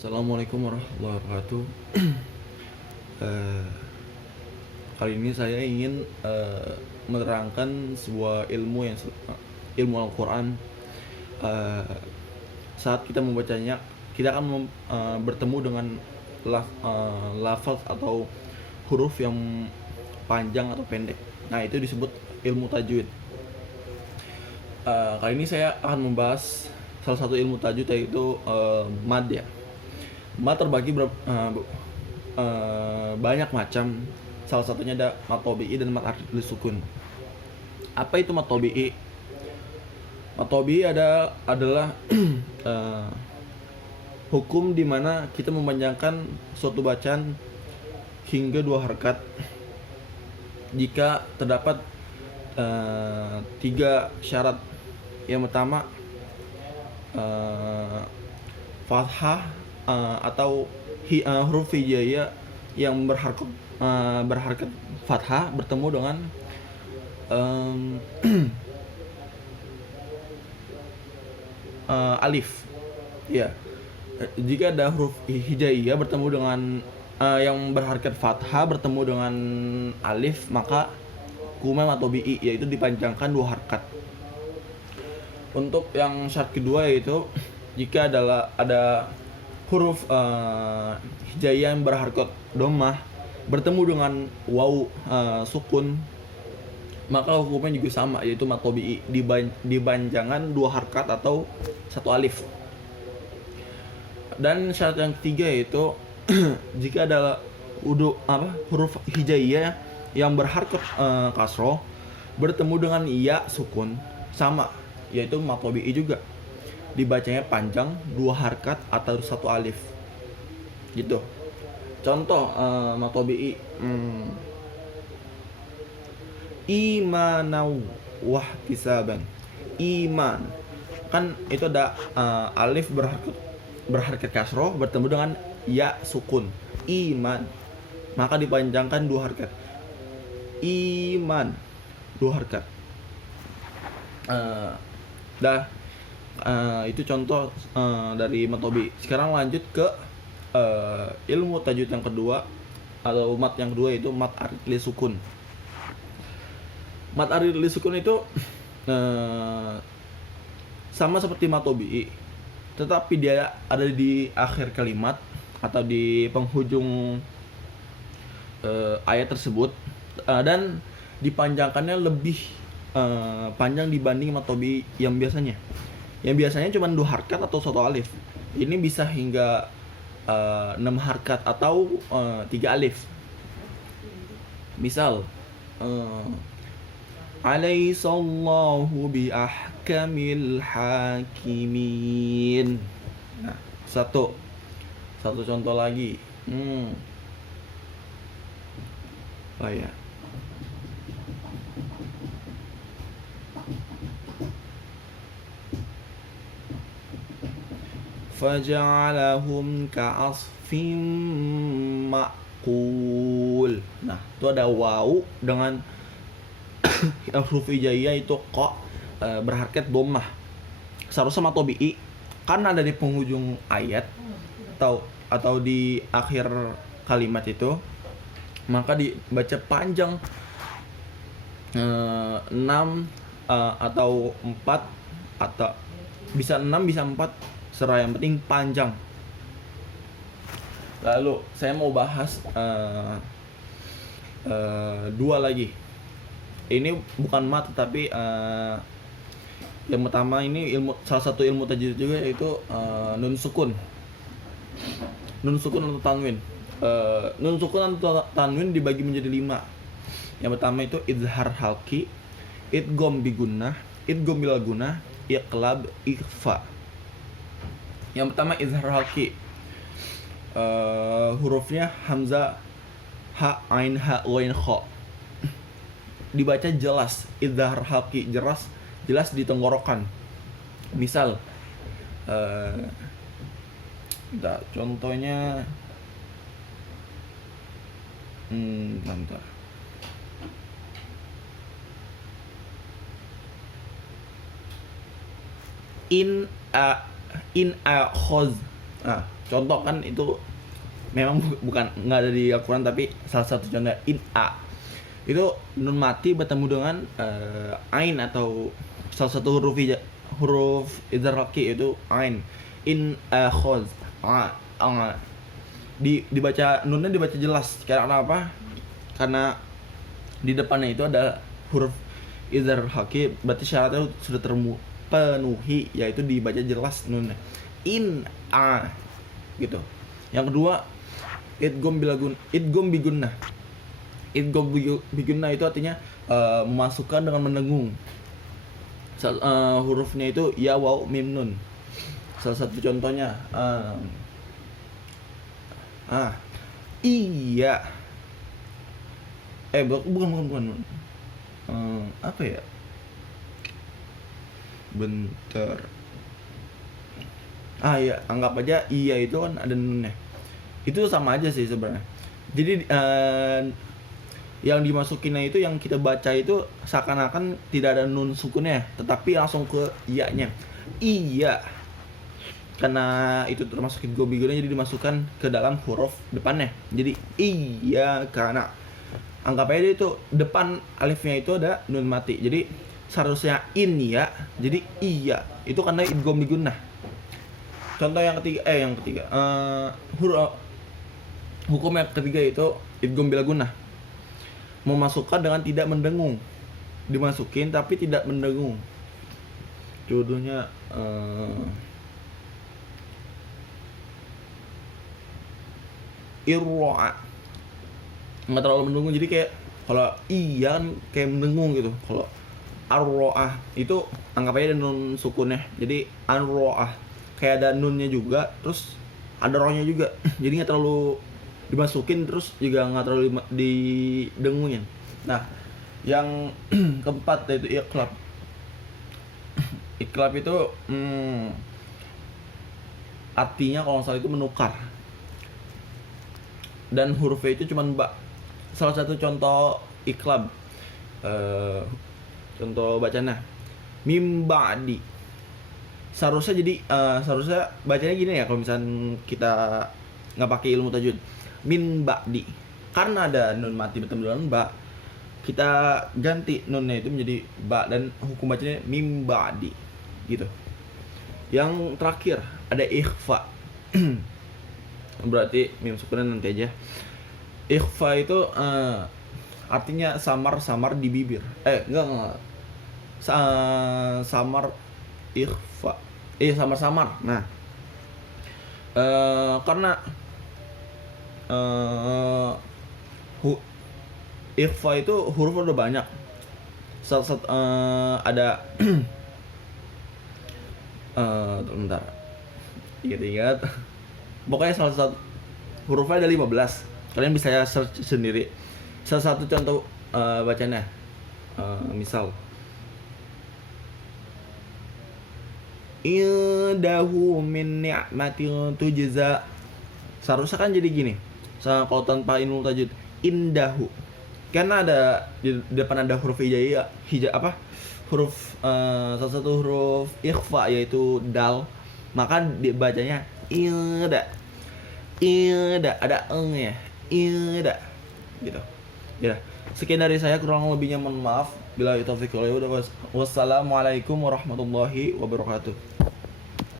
Assalamualaikum warahmatullahi wabarakatuh. Eh, Kali ini saya ingin menerangkan sebuah ilmu Al-Quran. Eh, Saat kita membacanya, kita akan bertemu dengan lafaz atau huruf yang panjang atau pendek. Nah, itu disebut ilmu tajwid. Kali ini saya akan membahas salah satu ilmu tajwid, yaitu mad ya. Mad terbagi banyak macam. Salah satunya ada mad tabi'i dan mad arid sukun. Apa itu mad tabi'i? Mad tabi'i adalah hukum di mana kita memanjangkan suatu bacaan hingga 2 harakat jika terdapat 3 syarat. Yang pertama, fathah atau huruf hijaiyah yang berharkat fathah bertemu dengan alif. Ya, jika ada huruf hijaiyah bertemu dengan yang berharkat fathah bertemu dengan alif, maka hukumnya atau bi, yaitu dipanjangkan 2 harakat. Untuk yang syarat kedua, yaitu jika ada huruf hijaiyah yang berharkat dhammah bertemu dengan waw sukun, maka hukumnya juga sama, yaitu mad tabi'i, dipanjangkan 2 harakat atau 1 alif. Dan syarat yang ketiga, yaitu jika ada huruf hijaiyah yang berharkat kasroh bertemu dengan ya sukun, sama, yaitu mad tabi'i juga, dibacanya panjang 2 harakat atau 1 alif gitu. Contoh mad tabi'i, imanau wahtisaban. Iman, kan itu ada alif berharkat kasroh bertemu dengan ya sukun, iman, maka dipanjangkan 2 harakat. Iman 2 harakat. Itu contoh dari mad tabi'i. Sekarang lanjut ke ilmu tajwid yang kedua atau mat yang kedua, yaitu mat arid li sukun. Mat arid li sukun itu sama seperti mat tabi'i, tetapi dia ada di akhir kalimat atau di penghujung ayat tersebut, dan dipanjangkannya lebih panjang dibanding mat tabi'i yang biasanya. Yang biasanya cuma 2 harakat atau 1 alif. Ini bisa hingga 6 harakat atau 3 alif. Misal, alaihissallahu bi ahkamil hakimin. Nah, satu contoh lagi. Oh ya. Faja'alahum ka'asfim ma'kul. Nah, itu ada waw dengan huruf hijaiyah itu qa berharkat dhammah. Seharusnya mad tabi'i kan ada di penghujung ayat atau di akhir kalimat itu, maka dibaca panjang 6 atau 4, atau bisa 6 bisa 4, serah, yang penting panjang. Lalu saya mau bahas 2 lagi. Ini bukan mat, tetapi yang pertama ini salah satu ilmu tajwid juga, yaitu nun sukun. Nun sukun atau tanwin. Nun sukun atau tanwin dibagi menjadi 5. Yang pertama itu izhar halqi, idgham bi gunnah, idgham bil gunnah, iqlab, ikhfa. Yang pertama izhar halqi, hurufnya hamzah, ha, ain, ha, ghain, kha. Dibaca jelas, izhar halqi, jelas di tenggorokan. Misal contohnya bentar. In a khoz. Nah, contoh kan itu memang bukan nggak ada di Al-Quran, tapi salah satu contoh in a itu nun mati bertemu dengan ain atau salah satu huruf idhar raqi itu ain. In akhoz dibaca nunnya dibaca jelas karena apa? Karena di depannya itu ada huruf idhar raqi, berarti syaratnya sudah terpenuhi, yaitu dibaca jelas nunnya in a gitu. Yang kedua idgham bigunnah. Idgham bigunnah itu artinya memasukkan dengan mendengung. Hurufnya itu ya, waw, mim, nun. Salah satu contohnya iya. Bukan. Apa ya? Bentar. Iya, anggap aja iya itu kan ada nunnya. Itu sama aja sih sebenarnya. Jadi yang dimasukinnya itu, yang kita baca itu seakan-akan tidak ada nun sukunnya, tetapi langsung ke iya-nya. Iya. Karena itu termasuk idgham bigunnah, jadi dimasukkan ke dalam huruf depannya. Jadi iya, karena anggap aja itu depan alifnya itu ada nun mati. Jadi seharusnya in ya, jadi iya. Itu karena idgham bigunnah. Contoh yang ketiga, hukum yang ketiga itu idgham bila gunnah. Memasukkan dengan tidak mendengung. Dimasukin tapi tidak mendengung. Contohnya irro'a, nggak terlalu mendengung, jadi kayak kalau iya kan kayak mendengung gitu. Kalau arro'ah itu anggap aja ada nun sukunnya, jadi arro'ah kayak ada nunnya juga, terus ada rohnya juga. Jadi nggak terlalu dimasukin, terus juga nggak terlalu didengungin. Nah, yang keempat yaitu iqlab. Iqlab itu artinya kalau nggak salah itu menukar, dan hurufnya itu cuma ba. Salah satu contoh iqlab, contoh bacanya mim ba'di. Seharusnya bacanya gini ya, kalau misalnya kita nggak pakai ilmu tajwid, min ba'di. Karena ada nun mati bertemu dengan ba, kita ganti nunnya itu menjadi ba, dan hukum bacanya mim ba'di gitu. Yang terakhir ada ikhfa. Berarti mim sukunnya nanti aja. Ikhfa itu artinya samar-samar di bibir. Enggak. Samar ikhfa. Samar-samar. Nah, karena ikhfa itu huruf udah banyak. Ada bentar. Ingat. Pokoknya salah satu hurufnya ada 15. Kalian bisa search sendiri. Salah satu contoh bacanya, misal indahu min ni'matin tujza. Seharusnya kan jadi gini. Kalau tanpa ilmu tajwid, indahu. Karena ada di depan ada huruf huruf salah satu huruf ikhfa yaitu dal, maka dibacanya ida. Ada nya. Ida. Gitu. Ya. Sekian dari saya, kurang lebihnya mohon maaf. Bila taufiq wal hidayah. Wassalamualaikum warahmatullahi wabarakatuh.